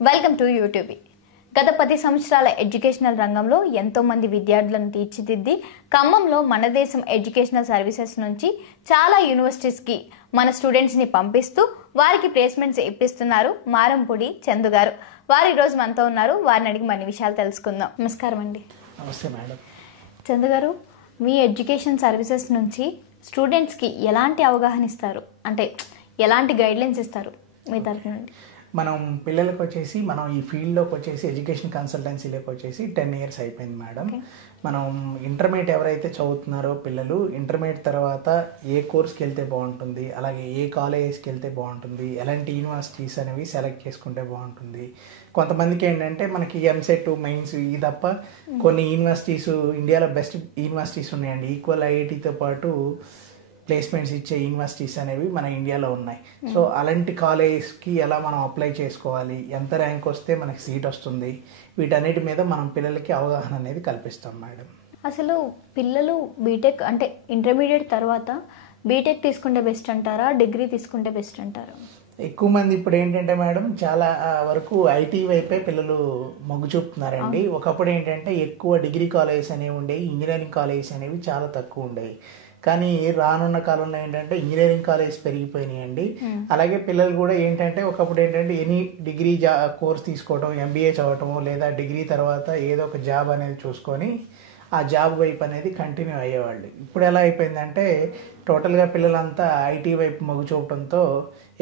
Welcome to YouTube. గత 10 సంవత్సరాల educational రంగంలో ఎంతో మంది విద్యార్థులను తీర్చిదిద్ది ఖమ్మంలో మన దేశం ఎడ్యుకేషనల్ సర్వీసెస్ నుంచి చాలా యూనివర్సిటీస్కి మన స్టూడెంట్స్ని పంపిస్తూ వారికి ప్లేస్మెంట్స్ ఇప్పిస్తున్నారు మారంపూడి చందు గారు. వారు ఈరోజు మనతో ఉన్నారు. వారిని అడిగి మన విషయాలు తెలుసుకుందాం. నమస్కారం అండి. నమస్తే మేడం. చందు గారు, మీ ఎడ్యుకేషన్ సర్వీసెస్ నుంచి స్టూడెంట్స్కి ఎలాంటి అవగాహన ఇస్తారు, అంటే ఎలాంటి గైడ్లైన్స్ ఇస్తారు మీ తరఫు నుండి? మనం పిల్లలకు వచ్చేసి మనం ఈ ఫీల్డ్లోకి వచ్చేసి ఎడ్యుకేషన్ కన్సల్టెన్సీలోకి వచ్చేసి 10 years అయిపోయింది మేడం. మనం ఇంటర్మీడియట్ ఎవరైతే చదువుతున్నారో పిల్లలు ఇంటర్మీడియట్ తర్వాత ఏ కోర్స్కి వెళ్తే బాగుంటుంది, అలాగే ఏ కాలేజెస్కి వెళ్తే బాగుంటుంది, ఎలాంటి యూనివర్సిటీస్ అనేవి సెలెక్ట్ చేసుకుంటే బాగుంటుంది. కొంతమందికి ఏంటంటే మనకి ఎంసెట్ మెయిన్స్ ఇది తప్ప కొన్ని యూనివర్సిటీస్ ఇండియాలో బెస్ట్ యూనివర్సిటీస్ ఉన్నాయండి. ఈక్వల్ ఐఐటితో పాటు ప్లేస్మెంట్స్ ఇచ్చే యూనివర్సిటీస్ అనేవి మన ఇండియాలో ఉన్నాయి. సో అలాంటి కాలేజ్కి ఎలా మనం అప్లై చేసుకోవాలి, ఎంత ర్యాంక్ వస్తే మనకి సీట్ వస్తుంది, వీటన్నిటి మీద మనం పిల్లలకి అవగాహన అనేది కల్పిస్తాం మేడం. అసలు పిల్లలు బీటెక్ అంటే ఇంటర్మీడియట్ తర్వాత బీటెక్ తీసుకుంటే బెస్ట్ అంటారా, డిగ్రీ తీసుకుంటే బెస్ట్ అంటారా? ఎక్కువ మంది ఇప్పుడు ఏంటంటే మేడం చాలా వరకు ఐటీ వైపే పిల్లలు మొగ్గు చూపుతున్నారండి. ఒకప్పుడు ఏంటంటే ఎక్కువ డిగ్రీ కాలేజెస్ అనేవి ఉండేవి, ఇంజనీరింగ్ కాలేజెస్ అనేవి చాలా తక్కువ ఉండేవి. కానీ రానున్న కాలంలో ఏంటంటే ఇంజనీరింగ్ కాలేజ్ పెరిగిపోయినాయండి. అలాగే పిల్లలు కూడా ఏంటంటే ఒకప్పుడు ఏంటంటే ఎనీ డిగ్రీ కోర్స్ తీసుకోవడం, ఎంబీఏ చదవటం, లేదా డిగ్రీ తర్వాత ఏదో ఒక జాబ్ అనేది చూసుకొని ఆ జాబ్ వైపు అనేది కంటిన్యూ అయ్యేవాళ్ళు. ఇప్పుడు ఎలా అయిపోయిందంటే టోటల్గా పిల్లలంతా ఐటీ వైపు మొగ్గు చూపడంతో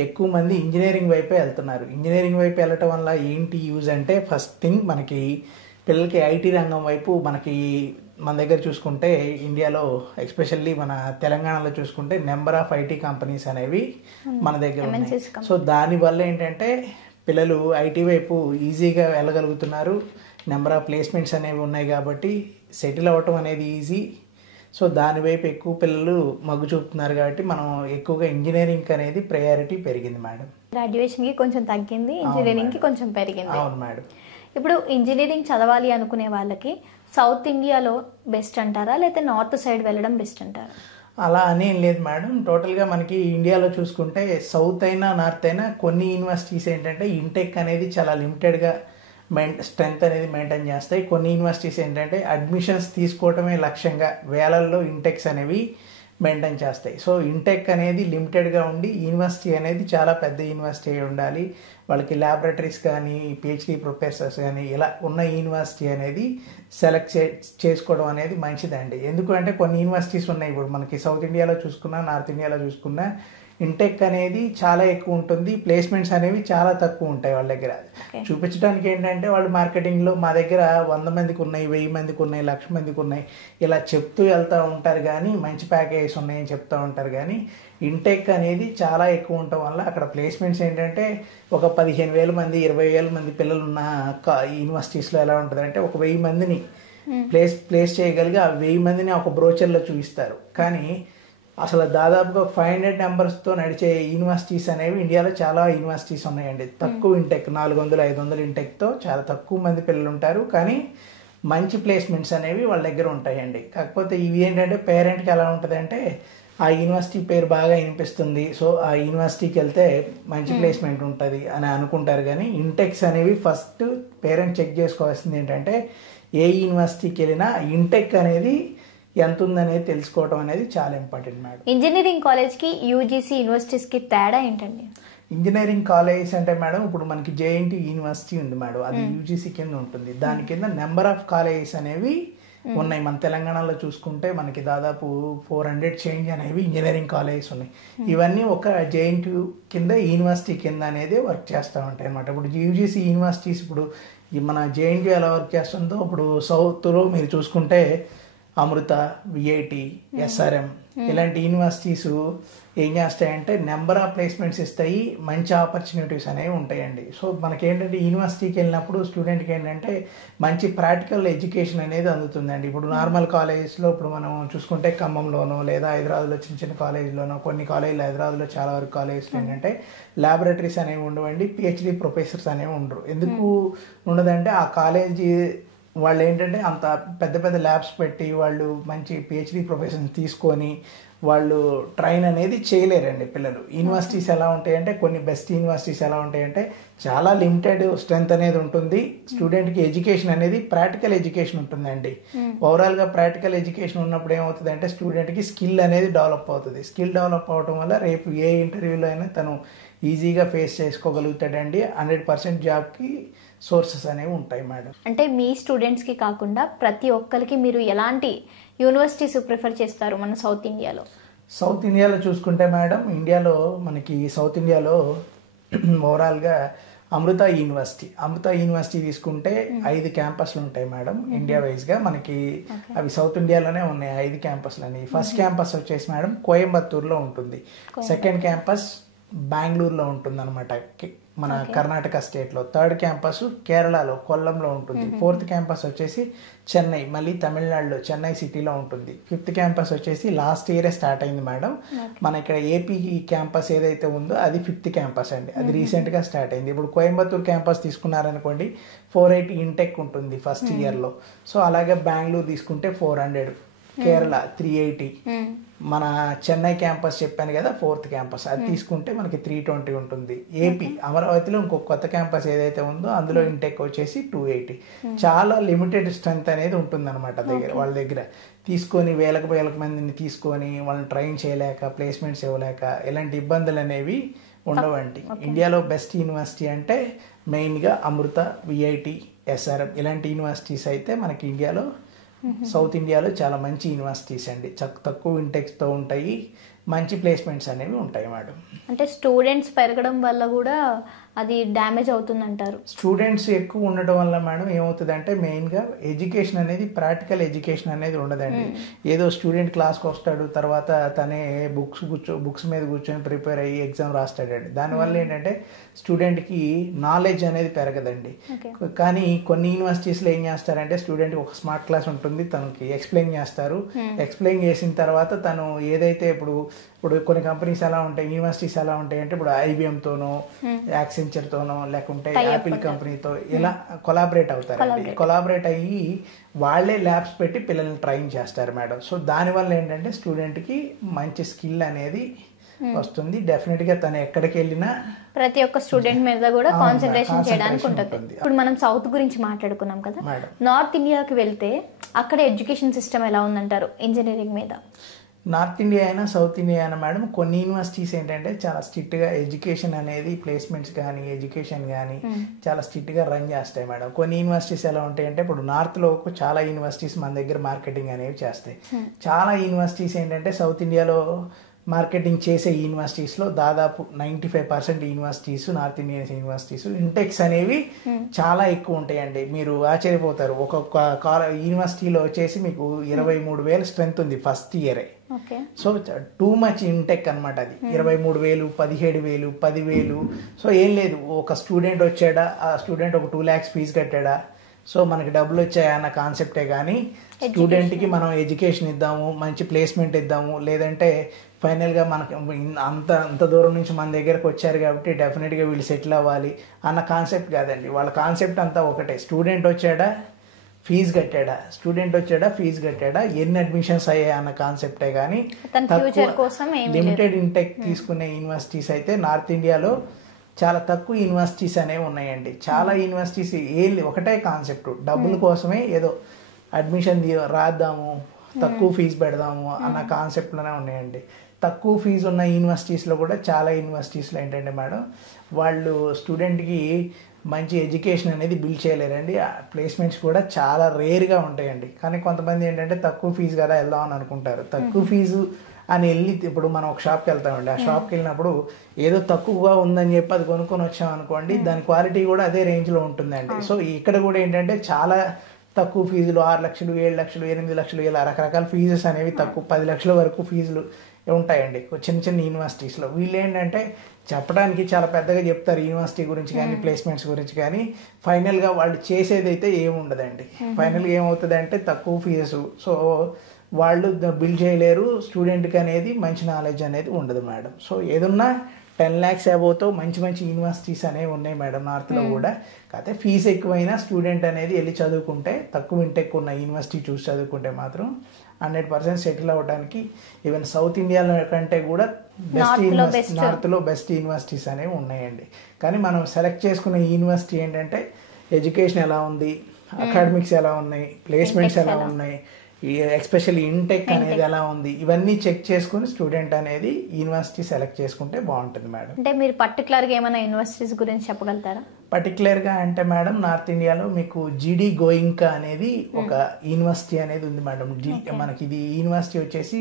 ఎక్కువ మంది ఇంజనీరింగ్ వైపే వెళ్తున్నారు. ఇంజనీరింగ్ వైపు వెళ్ళటం వల్ల ఏంటి యూజ్ అంటే ఫస్ట్ థింగ్ మనకి పిల్లలకి ఐటీ రంగం వైపు మనకి మన దగ్గర చూసుకుంటే ఇండియాలో ఎస్పెషల్లీ మన తెలంగాణలో చూసుకుంటే నెంబర్ ఆఫ్ ఐటీ కంపెనీస్ అనేవి మన దగ్గర ఉన్నాయి. సో దానివల్ల ఏంటంటే పిల్లలు ఐటీ వైపు ఈజీగా వెళ్ళగలుగుతున్నారు. నెంబర్ ఆఫ్ ప్లేస్మెంట్స్ అనేవి ఉన్నాయి కాబట్టి సెటిల్ అవ్వటం అనేది ఈజీ. సో దానివైపు ఎక్కువ పిల్లలు మొగ్గు చూపుతున్నారు కాబట్టి మనం ఎక్కువగా ఇంజనీరింగ్ అనేది ప్రయారిటీ పెరిగింది మేడం. గ్రాడ్యుయేషన్కి కొంచెం తగ్గింది, ఇంజనీరింగ్కి కొంచెం పెరిగింది. అవును మేడం. ఇప్పుడు ఇంజనీరింగ్ చదవాలి అనుకునే వాళ్ళకి సౌత్ ఇండియాలో బెస్ట్ అంటారా, లేదా నార్త్ సైడ్ వెళ్ళడం బెస్ట్ అంటారా? అలా అనేం లేదు మేడం. టోటల్గా మనకి ఇండియాలో చూసుకుంటే సౌత్ అయినా నార్త్ అయినా కొన్ని యూనివర్సిటీస్ ఏంటంటే ఇంటెక్ అనేది చాలా లిమిటెడ్గా స్ట్రెంత్ అనేది మెయింటైన్ చేస్తాయి. కొన్ని యూనివర్సిటీస్ ఏంటంటే అడ్మిషన్స్ తీసుకోవటమే లక్ష్యంగా వేలల్లో ఇంటెక్స్ అనేవి మెయింటైన్ చేస్తాయి. సో ఇంటెక్ అనేది లిమిటెడ్గా ఉండి యూనివర్సిటీ అనేది చాలా పెద్ద యూనివర్సిటీ అయి ఉండాలి. వాళ్ళకి ల్యాబొరేటరీస్ కానీ పిహెచ్డి ప్రొఫెసర్స్ కానీ ఇలా ఉన్న యూనివర్సిటీ అనేది సెలెక్ట్ చేసుకోవడం అనేది మంచిదండి. ఎందుకంటే కొన్ని యూనివర్సిటీస్ ఉన్నాయి, ఇప్పుడు మనకి సౌత్ ఇండియాలో చూసుకున్నా నార్త్ ఇండియాలో చూసుకున్నా ఇంటెక్ అనేది చాలా ఎక్కువ ఉంటుంది, ప్లేస్మెంట్స్ అనేవి చాలా తక్కువ ఉంటాయి వాళ్ళ దగ్గర. చూపించడానికి ఏంటంటే వాళ్ళు మార్కెటింగ్లో మా దగ్గర 100 మందికి ఉన్నాయి, 1000 మందికి ఉన్నాయి, 1,00,000 మందికి ఉన్నాయి ఇలా చెప్తూ వెళ్తూ ఉంటారు కానీ మంచి ప్యాకేజెస్ ఉన్నాయని చెప్తూ ఉంటారు. కానీ ఇంటెక్ అనేది చాలా ఎక్కువ ఉండటం వల్ల అక్కడ ప్లేస్మెంట్స్ ఏంటంటే ఒక 15,000 మంది 20,000 మంది పిల్లలు ఉన్న యూనివర్సిటీస్లో ఎలా ఉంటుంది అంటే ఒక 1000 మందిని ప్లేస్ చేయగలిగి ఆ 1000 మందిని ఒక బ్రోచర్లో చూపిస్తారు. కానీ అసలు దాదాపుగా 500 నెంబర్స్తో నడిచే యూనివర్సిటీస్ అనేవి ఇండియాలో చాలా యూనివర్సిటీస్ ఉన్నాయండి. తక్కువ ఇంటెక్ 400-500 ఇంటెక్తో చాలా తక్కువ మంది పిల్లలు ఉంటారు, కానీ మంచి ప్లేస్మెంట్స్ అనేవి వాళ్ళ దగ్గర ఉంటాయండి. కాకపోతే ఇవి ఏంటంటే పేరెంట్కి ఎలా ఉంటుంది అంటే ఆ యూనివర్సిటీ పేరు బాగా వినిపిస్తుంది, సో ఆ యూనివర్సిటీకి వెళ్తే మంచి ప్లేస్మెంట్ ఉంటుంది అని అనుకుంటారు. కానీ ఇంటెక్స్ అనేవి ఫస్ట్ పేరెంట్ చెక్ చేసుకోవాల్సింది ఏంటంటే ఏ యూనివర్సిటీకి వెళ్ళినా ఇంటెక్ అనేది ఎంత ఉందనేది తెలుసుకోవడం అనేది చాలా ఇంపార్టెంట్ మేడం. ఇంజనీరింగ్ కాలేజ్కి యూజీసీ యూనివర్సిటీస్కి తేడా ఏంటండి? ఇంజనీరింగ్ కాలేజెస్ అంటే మేడం ఇప్పుడు మనకి జేఎన్టీ యూనివర్సిటీ ఉంది మేడం, అది యూజీసీ కింద ఉంటుంది. దాని కింద నెంబర్ ఆఫ్ కాలేజెస్ అనేవి ఉన్నాయి. మన తెలంగాణలో చూసుకుంటే మనకి దాదాపు 400 చేంజ్ అనేవి ఇంజనీరింగ్ కాలేజెస్ ఉన్నాయి. ఇవన్నీ ఒక జేఎన్టీ కింద యూనివర్సిటీ కింద అనేది వర్క్ చేస్తూ ఉంటాయి అనమాట. ఇప్పుడు యూజీసీ యూనివర్సిటీస్ ఇప్పుడు మన జేఎన్టీ ఎలా వర్క్ చేస్తుందో ఇప్పుడు సౌత్లో మీరు చూసుకుంటే అమృత, విఐటి, ఎస్ఆర్ఎం ఇలాంటి యూనివర్సిటీస్ ఏం చేస్తాయంటే నెంబర్ ఆఫ్ ప్లేస్మెంట్స్ ఇస్తాయి, మంచి ఆపర్చునిటీస్ అనేవి ఉంటాయండి. సో మనకేంటంటే యూనివర్సిటీకి వెళ్ళినప్పుడు స్టూడెంట్కి ఏంటంటే మంచి ప్రాక్టికల్ ఎడ్యుకేషన్ అనేది అందుతుందండి. ఇప్పుడు నార్మల్ కాలేజెస్లో ఇప్పుడు మనం చూసుకుంటే ఖమ్మంలోనో లేదా హైదరాబాద్లో చిన్న చిన్న కాలేజ్లోనో, కొన్ని కాలేజీలు హైదరాబాద్లో చాలా వరకు కాలేజెస్లో ఏంటంటే ల్యాబొరేటరీస్ అనేవి ఉండవండి, పిహెచ్డి ప్రొఫెసర్స్ అనేవి ఉండరు. ఎందుకు ఉండదంటే ఆ కాలేజీ వాళ్ళు ఏంటంటే అంత పెద్ద పెద్ద ల్యాబ్స్ పెట్టి వాళ్ళు మంచి పిహెచ్డి ప్రొఫెసర్స్ తీసుకొని వాళ్ళు ట్రైన్ అనేది చేయలేరండి పిల్లలు. యూనివర్సిటీస్ ఎలా ఉంటాయంటే, కొన్ని బెస్ట్ యూనివర్సిటీస్ ఎలా ఉంటాయంటే చాలా లిమిటెడ్ స్ట్రెంత్ అనేది ఉంటుంది. స్టూడెంట్కి ఎడ్యుకేషన్ అనేది ప్రాక్టికల్ ఎడ్యుకేషన్ ఉంటుందండి. ఓవరాల్గా ప్రాక్టికల్ ఎడ్యుకేషన్ ఉన్నప్పుడు ఏమవుతుంది అంటే స్టూడెంట్కి స్కిల్ అనేది డెవలప్ అవుతుంది. స్కిల్ డెవలప్ అవడం వల్ల రేపు ఏ ఇంటర్వ్యూలో అయినా తను ఈజీగా ఫేస్ చేసుకోగలుగుతాడండి. 100% జాబ్కి సోర్సెస్ అనేవి ఉంటాయి మేడం. అంటే మీ స్టూడెంట్స్కి కాకుండా ప్రతి ఒక్కరికి మీరు ఎలాంటి యూనివర్సిటీస్ ప్రిఫర్ చేస్తారు మన సౌత్ ఇండియాలో? సౌత్ ఇండియాలో చూసుకుంటే మేడం, ఇండియాలో మనకి సౌత్ ఇండియాలో ఓవరాల్గా అమృత యూనివర్సిటీ తీసుకుంటే 5 క్యాంపస్లు ఉంటాయి మేడం ఇండియా వైజ్గా. మనకి అవి సౌత్ ఇండియాలోనే ఉన్నాయి 5 క్యాంపస్లు అని. ఫస్ట్ క్యాంపస్ వచ్చేసి మేడం కోయంబత్తూరులో ఉంటుంది. సెకండ్ క్యాంపస్ బెంగళూరులో ఉంటుంది అనమాట, మన కర్ణాటక స్టేట్లో. థర్డ్ క్యాంపస్ కేరళలో కొల్లంలో ఉంటుంది. ఫోర్త్ క్యాంపస్ వచ్చేసి చెన్నై, మళ్ళీ తమిళనాడులో చెన్నై సిటీలో ఉంటుంది. ఫిఫ్త్ క్యాంపస్ వచ్చేసి లాస్ట్ ఇయరే స్టార్ట్ అయింది మేడం. మన ఇక్కడ ఏపీ క్యాంపస్ ఏదైతే ఉందో అది 5th క్యాంపస్ అండి. అది రీసెంట్గా స్టార్ట్ అయింది. ఇప్పుడు కోయంబత్తూరు క్యాంపస్ తీసుకున్నారనుకోండి 480 ఇంటెక్ ఉంటుంది ఫస్ట్ ఇయర్లో. సో అలాగే బెంగళూరు తీసుకుంటే 400, కేరళ 380, మన చెన్నై క్యాంపస్ చెప్పాను కదా 4th క్యాంపస్, అది తీసుకుంటే మనకి 320 ఉంటుంది. ఏపీ అమరావతిలో ఇంకొక కొత్త క్యాంపస్ ఏదైతే ఉందో అందులో ఇంటెక్ వచ్చేసి 280. చాలా లిమిటెడ్ స్ట్రెంత్ అనేది ఉంటుంది అనమాట వాళ్ళ దగ్గర. తీసుకొని వేలకు మందిని తీసుకొని వాళ్ళని ట్రైన్ చేయలేక, ప్లేస్మెంట్స్ ఇవ్వలేక ఇలాంటి ఇబ్బందులు అనేవి ఉండవండి. ఇండియాలో బెస్ట్ యూనివర్సిటీ అంటే మెయిన్గా అమృత, విఐటి, ఎస్ఆర్ఎం ఇలాంటి యూనివర్సిటీస్ అయితే మనకి ఇండియాలో సౌత్ ఇండియాలో చాలా మంచి యూనివర్సిటీస్ అండి. తక్కువ ఇంటెక్స్తో ఉంటాయి, మంచి ప్లేస్మెంట్స్ అనేవి ఉంటాయి మేడం. అంటే స్టూడెంట్స్ పెరగడం వల్ల కూడా అది డ్యామేజ్ అవుతుందంటారు? స్టూడెంట్స్ ఎక్కువ ఉండడం వల్ల మేడం ఏమవుతుంది అంటే మెయిన్గా ఎడ్యుకేషన్ అనేది ప్రాక్టికల్ ఎడ్యుకేషన్ అనేది ఉండదండి. ఏదో స్టూడెంట్ క్లాస్కి వస్తాడు, తర్వాత తనే బుక్స్ మీద కూర్చొని ప్రిపేర్ అయ్యి ఎగ్జామ్ రాస్తాడండి. దానివల్ల ఏంటంటే స్టూడెంట్కి నాలెడ్జ్ అనేది పెరగదండి. కానీ కొన్ని యూనివర్సిటీస్లో ఏం చేస్తారంటే స్టూడెంట్కి ఒక స్మార్ట్ క్లాస్ ఉంటుంది, తనకి ఎక్స్ప్లెయిన్ చేస్తారు. ఎక్స్ప్లెయిన్ చేసిన తర్వాత తను ఏదైతే ఇప్పుడు కొన్ని కంపెనీస్ ఎలా ఉంటాయి, యూనివర్సిటీస్ ఎలా ఉంటాయి అంటే ఇప్పుడు ఐబిఎంతోనో, యాక్సెంచర్తోనో, లేకుంటే యాపిల్ కంపెనీతో ఇలా కొలాబరేట్ అవుతారు. కొలాబరేట్ అయ్యి వాళ్ళే ల్యాబ్స్ పెట్టి పిల్లల్ని ట్రైన్ చేస్తారు మేడం. సో దానివల్ల ఏంటంటే స్టూడెంట్కి మంచి స్కిల్ అనేది వస్తుంది. డెఫినెట్గా తను ఎక్కడికి వెళ్ళినా ప్రతి ఒక్క స్టూడెంట్ మీద కూడా కాన్సన్ట్రేషన్ చేయడానికి ఉంటుంది. ఇప్పుడు మనం సౌత్ గురించి మాట్లాడుకున్నాం కదా, నార్త్ ఇండియాకి వెళ్తే అక్కడ ఎడ్యుకేషన్ సిస్టమ్ ఎలా ఉందంటారు ఇంజనీరింగ్ మీద? నార్త్ ఇండియా అయినా సౌత్ ఇండియా అయినా మేడం కొన్ని యూనివర్సిటీస్ ఏంటంటే చాలా స్ట్రిక్ట్గా ఎడ్యుకేషన్ అనేది, ప్లేస్మెంట్స్ కానీ ఎడ్యుకేషన్ కానీ చాలా స్ట్రిక్ట్గా రన్ చేస్తాయి మేడం. కొన్ని యూనివర్సిటీస్ ఎలా ఉంటాయంటే ఇప్పుడు నార్త్లో చాలా యూనివర్సిటీస్ మన దగ్గర మార్కెటింగ్ అనేవి చేస్తాయి. చాలా యూనివర్సిటీస్ ఏంటంటే సౌత్ ఇండియాలో మార్కెటింగ్ చేసే యూనివర్సిటీస్లో దాదాపు 95% universities, north Indian universities Intex అనేవి చాలా ఎక్కువ ఉంటాయండి. మీరు ఆశ్చర్యపోతారు. ఒక్కొక్క యూనివర్సిటీలో వచ్చేసి మీకు 23,000 స్ట్రెంత్ ఉంది ఫస్ట్ ఇయరే. సో టూ మచ్ ఇంటెక్ అనమాట అది. 23,000, 17,000, 10,000. సో ఏం లేదు, ఒక స్టూడెంట్ వచ్చాడా, ఆ స్టూడెంట్ ఒక 2 lakhs ఫీజు కట్టాడా, సో మనకి డబ్బులు వచ్చాయన్న కాన్సెప్టే కానీ స్టూడెంట్కి మనం ఎడ్యుకేషన్ ఇద్దాము, మంచి ప్లేస్మెంట్ ఇద్దాము, లేదంటే ఫైనల్గా మనకి అంత దూరం నుంచి మన దగ్గరకు వచ్చారు కాబట్టి డెఫినెట్గా వీళ్ళు సెటిల్ అవ్వాలి అన్న కాన్సెప్ట్ కాదండి. వాళ్ళ కాన్సెప్ట్ అంతా ఒకటే, స్టూడెంట్ వచ్చాడా ఫీజు కట్టాడా, ఎన్ని అడ్మిషన్స్ అయ్యాయి అన్న కాన్సెప్టే కానీ లిమిటెడ్ ఇంటెక్ తీసుకునే యూనివర్సిటీస్ అయితే నార్త్ ఇండియాలో చాలా తక్కువ యూనివర్సిటీస్ అనేవి ఉన్నాయండి. చాలా యూనివర్సిటీస్ ఒకటే కాన్సెప్ట్, డబ్బుల కోసమే ఏదో అడ్మిషన్ రాద్దాము, తక్కువ ఫీజు పెడదాము అన్న కాన్సెప్ట్లోనే ఉన్నాయండి. తక్కువ ఫీజు ఉన్న యూనివర్సిటీస్లో కూడా చాలా యూనివర్సిటీస్లో ఏంటంటే మేడం వాళ్ళు స్టూడెంట్కి మంచి ఎడ్యుకేషన్ అనేది బిల్డ్ చేయలేరండి. ప్లేస్మెంట్స్ కూడా చాలా రేర్గా ఉంటాయండి. కానీ కొంతమంది ఏంటంటే తక్కువ ఫీజు కదా వెళ్దామని అనుకుంటారు. తక్కువ ఫీజు అని వెళ్ళి ఇప్పుడు మనం ఒక షాప్కి వెళ్తామండి, ఆ షాప్కి వెళ్ళినప్పుడు ఏదో తక్కువగా ఉందని చెప్పి అది కొనుక్కొని వచ్చాం అనుకోండి, దాని క్వాలిటీ కూడా అదే రేంజ్లో ఉంటుందండి. సో ఇక్కడ కూడా ఏంటంటే చాలా తక్కువ ఫీజులు 6 లక్షలు, 7 లక్షలు, 8 లక్షలు ఇలా రకరకాల ఫీజెస్ అనేవి తక్కువ 10 లక్షల వరకు ఫీజులు ఉంటాయండి చిన్న యూనివర్సిటీస్లో. వీళ్ళు ఏంటంటే చెప్పడానికి చాలా పెద్దగా చెప్తారు యూనివర్సిటీ గురించి కానీ ప్లేస్మెంట్స్ గురించి, కానీ ఫైనల్గా వాళ్ళు చేసేది అయితే ఏముండదండి. ఫైనల్గా ఏమవుతుంది అంటే తక్కువ ఫీజు, సో వాళ్ళు బిల్డ్ చేయలేరు, స్టూడెంట్కి అనేది మంచి నాలెడ్జ్ అనేది ఉండదు మేడం. సో ఏదన్నా 10 lakhs అబోవ్తో మంచి యూనివర్సిటీస్ అనేవి ఉన్నాయి మేడం నార్త్లో కూడా. కాకపోతే ఫీజు ఎక్కువైనా స్టూడెంట్ అనేది వెళ్ళి చదువుకుంటే, తక్కువ ఇంటెక్ ఉన్న యూనివర్సిటీ చూసి చదువుకుంటే మాత్రం 100% సెటిల్ అవ్వడానికి ఈవెన్ సౌత్ ఇండియాలో కంటే కూడా నార్త్లో బెస్ట్ యూనివర్సిటీస్ అనేవి ఉన్నాయండి. కానీ మనం సెలెక్ట్ చేసుకున్న యూనివర్సిటీ ఏంటంటే ఎడ్యుకేషన్ ఎలా ఉంది, అకాడమిక్స్ ఎలా ఉన్నాయి, ప్లేస్మెంట్స్ ఎలా ఉన్నాయి, ఎస్పెషల్లీ ఇంటెక్ అనేది ఎలా ఉంది, ఇవన్నీ చెక్ చేసుకుని స్టూడెంట్ అనేది యూనివర్సిటీ సెలెక్ట్ చేసుకుంటే బాగుంటుంది మేడం. అంటే మీరు పర్టికులర్గా ఏమైనా యూనివర్సిటీస్ గురించి చెప్పగలుగుతారా? పర్టికులర్గా అంటే మేడం నార్త్ ఇండియాలో మీకు జీడీ గోయింకా అనేది ఒక యూనివర్సిటీ అనేది ఉంది మేడం. మనకి ఇది యూనివర్సిటీ వచ్చేసి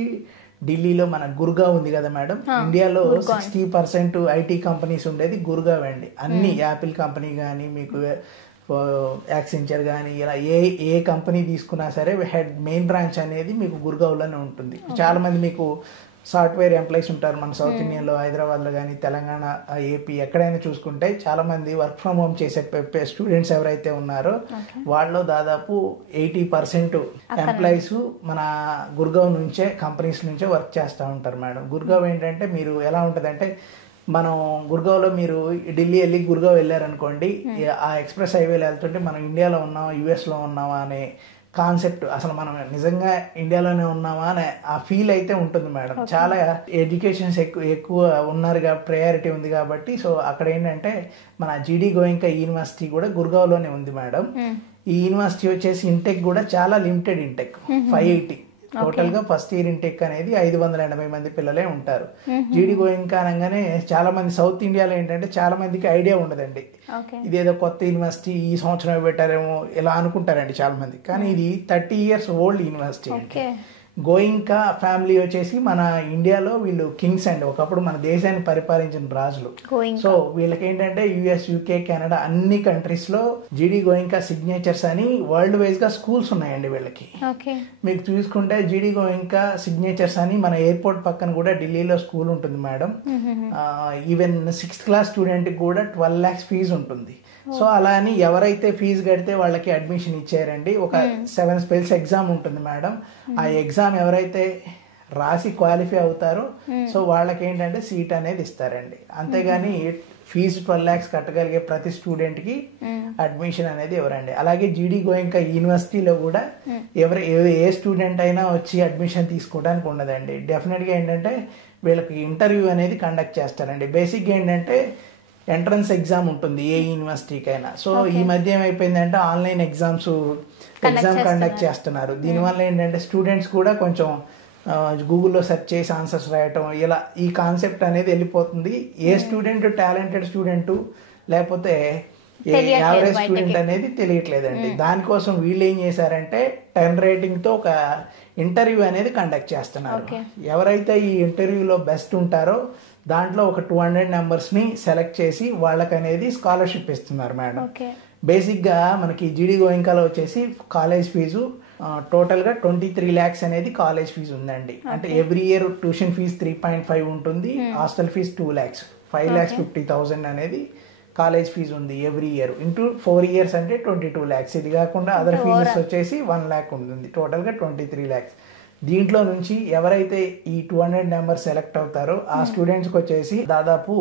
ఢిల్లీలో మన గుర్గావ్ ఉంది కదా మేడం. ఇండియాలో 60% ఐటీ కంపెనీస్ ఉండేది గుర్గావ్ అండి. అన్ని యాపిల్ కంపెనీ కానీ మీకు యాక్సెంచర్ కానీ ఇలా ఏ కంపెనీ తీసుకున్నా సరే మెయిన్ బ్రాంచ్ అనేది మీకు గుర్గావ్లోనే ఉంటుంది. చాలా మంది మీకు సాఫ్ట్వేర్ ఎంప్లాయీస్ ఉంటారు మన సౌత్ ఇండియన్లో, హైదరాబాద్లో కానీ తెలంగాణ, ఏపీ ఎక్కడైనా చూసుకుంటే చాలా మంది వర్క్ ఫ్రమ్ హోమ్ చేసే స్టూడెంట్స్ ఎవరైతే ఉన్నారో వాళ్ళలో దాదాపు 80% ఎంప్లాయీస్ మన గుర్గావ్ నుంచే కంపెనీస్ నుంచే వర్క్ చేస్తూ ఉంటారు మేడం. గుర్గావ్ ఏంటంటే మీరు ఎలా ఉంటుందంటే మనం గుర్గావ్లో మీరు ఢిల్లీ వెళ్ళి గుర్గావ్ వెళ్ళారనుకోండి, ఆ ఎక్స్ప్రెస్ హైవేలో వెళ్తుంటే మనం ఇండియాలో ఉన్నామా యుఎస్లో ఉన్నామా అనే కాన్సెప్ట్, అసలు మనం నిజంగా ఇండియాలోనే ఉన్నామా అనే ఆ ఫీల్ అయితే ఉంటుంది మేడం. చాలా ఎడ్యుకేషన్స్ ఎక్కువ ఉన్నారు ప్రయారిటీ ఉంది కాబట్టి సో అక్కడ ఏంటంటే మన జీడీ గోయింకా యూనివర్సిటీ కూడా గుర్గావ్లోనే ఉంది మేడం. ఈ యూనివర్సిటీ వచ్చేసి ఇంటెక్ కూడా చాలా లిమిటెడ్ ఇంటెక్, 580 టోటల్ గా ఫస్ట్ ఇయర్ ఇంటెక్ అనేది 580 మంది పిల్లలే ఉంటారు. జీడీ గోయింకా అనగానే చాలా మంది సౌత్ ఇండియాలో ఏంటంటే చాలా మందికి ఐడియా ఉండదండి, ఇదేదో కొత్త యూనివర్సిటీ ఈ సంవత్సరం పెట్టారేమో ఇలా అనుకుంటారండి చాలా మంది. కానీ ఇది 30 years ఓల్డ్ యూనివర్సిటీ అండి. గోయింకా ఫ్యామిలీ వచ్చేసి మన ఇండియాలో వీళ్ళు కింగ్స్ అండి, ఒకప్పుడు మన దేశాన్ని పరిపాలించిన రాజులు. సో వీళ్ళకి ఏంటంటే యుఎస్, యూకే, కెనడా అన్ని కంట్రీస్ లో జీడీ గోయింకా సిగ్నేచర్స్ అని వరల్డ్ వైజ్ గా స్కూల్స్ ఉన్నాయండి వీళ్ళకి. మీకు చూసుకుంటే జీడీ గోయింకా సిగ్నేచర్స్ అని మన ఎయిర్పోర్ట్ పక్కన కూడా ఢిల్లీలో స్కూల్ ఉంటుంది madam. Even 6th class student కి కూడా 12 lakhs ఫీజు ఉంటుంది. సో అలా అని ఎవరైతే ఫీజు కడితే వాళ్ళకి అడ్మిషన్ ఇచ్చారండి. ఒక 7 spells ఎగ్జామ్ ఉంటుంది మేడం. ఆ ఎగ్జామ్ ఎవరైతే రాసి క్వాలిఫై అవుతారో సో వాళ్ళకి ఏంటంటే సీట్ అనేది ఇస్తారండి. అంతేగాని ఫీజు 12 lakhs కట్టగలిగే ప్రతి స్టూడెంట్ కి అడ్మిషన్ అనేది ఎవరండి. అలాగే జీడీ గోయింకా యూనివర్సిటీలో కూడా ఏ స్టూడెంట్ అయినా వచ్చి అడ్మిషన్ తీసుకోవడానికి ఉండదండి. డెఫినెట్ గా ఏంటంటే వీళ్ళకి ఇంటర్వ్యూ అనేది కండక్ట్ చేస్తారండి. బేసిక్ ఏంటంటే ఎంట్రన్స్ ఎగ్జామ్ ఉంటుంది ఏ యూనివర్సిటీకి అయినా. సో ఈ మధ్య ఏమైపోయిందంటే ఆన్లైన్ ఎగ్జామ్ కండక్ట్ చేస్తున్నారు. దీనివల్ల ఏంటంటే స్టూడెంట్స్ కూడా కొంచెం గూగుల్లో సెర్చ్ చేసి ఆన్సర్స్ రాయటం ఇలా ఈ కాన్సెప్ట్ అనేది వెళ్ళిపోతుంది. ఏ స్టూడెంట్ టాలెంటెడ్ స్టూడెంట్ లేకపోతే యావరేజ్ స్టూడెంట్ అనేది తెలియట్లేదండి. దానికోసం వీళ్ళు ఏం చేశారంటే 10 rating తో ఒక ఇంటర్వ్యూ అనేది కండక్ట్ చేస్తున్నారు. ఎవరైతే ఈ ఇంటర్వ్యూలో బెస్ట్ ఉంటారో దాంట్లో ఒక 200 numbers ని సెలెక్ట్ చేసి వాళ్ళకి అనేది స్కాలర్షిప్ ఇస్తున్నారు మేడం. బేసిక్ గా మనకి జీడీ గోయింకాలో వచ్చేసి కాలేజ్ ఫీజు టోటల్ గా 23 lakhs అనేది కాలేజ్ ఫీజు ఉందండి. అంటే ఎవ్రీ ఇయర్ ట్యూషన్ ఫీజు 3.5 ఉంటుంది, హాస్టల్ ఫీజు 2 lakhs, 5,50,000 అనేది కాలేజ్ ఫీజు ఉంది ఎవ్రీ ఇయర్. ఇంటూ 4 years అంటే 22 lakhs. ఇది కాకుండా అదర్ ఫీజెస్ వచ్చేసి 1 lakh ఉంటుంది. టోటల్ గా 23 lakhs. దీంట్లో నుంచి ఎవరైతే ఈ 200 numbers సెలెక్ట్ అవుతారో ఆ స్టూడెంట్స్ కి వచ్చేసి దాదాపు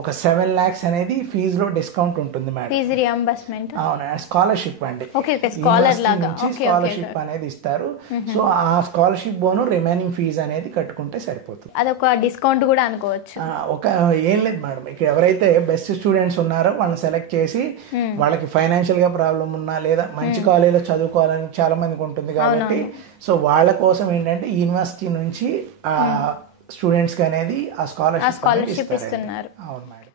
ఒక 7 lakhs అనేది ఫీజులో డిస్కౌంట్ ఉంటుంది మేడం. ఫీజు రియంబర్స్మెంట్ అవునా, స్కాలర్షిప్ అండి. స్కాలర్షిప్ అనేది ఇస్తారు. సో ఆ స్కాలర్షిప్ బోను రిమైనింగ్ ఫీజు అనేది కట్టుకుంటే సరిపోతుంది. అదొక డిస్కౌంట్ కూడా అనుకోవచ్చు. ఏం లేదు మేడం, ఇక్కడ ఎవరైతే బెస్ట్ స్టూడెంట్స్ ఉన్నారో వాళ్ళని సెలెక్ట్ చేసి వాళ్ళకి ఫైనాన్షియల్ గా ప్రాబ్లం ఉన్నా లేదా మంచి కాలేజీలో చదువుకోవాలని చాలా మందికి ఉంటుంది కాబట్టి సో వాళ్ళ కోసం ఏంటంటే యూనివర్సిటీ నుంచి ఆ స్టూడెంట్స్ కి అనేది ఆ స్కాలర్షిప్ ఇస్తున్నారు. అవును మేడం.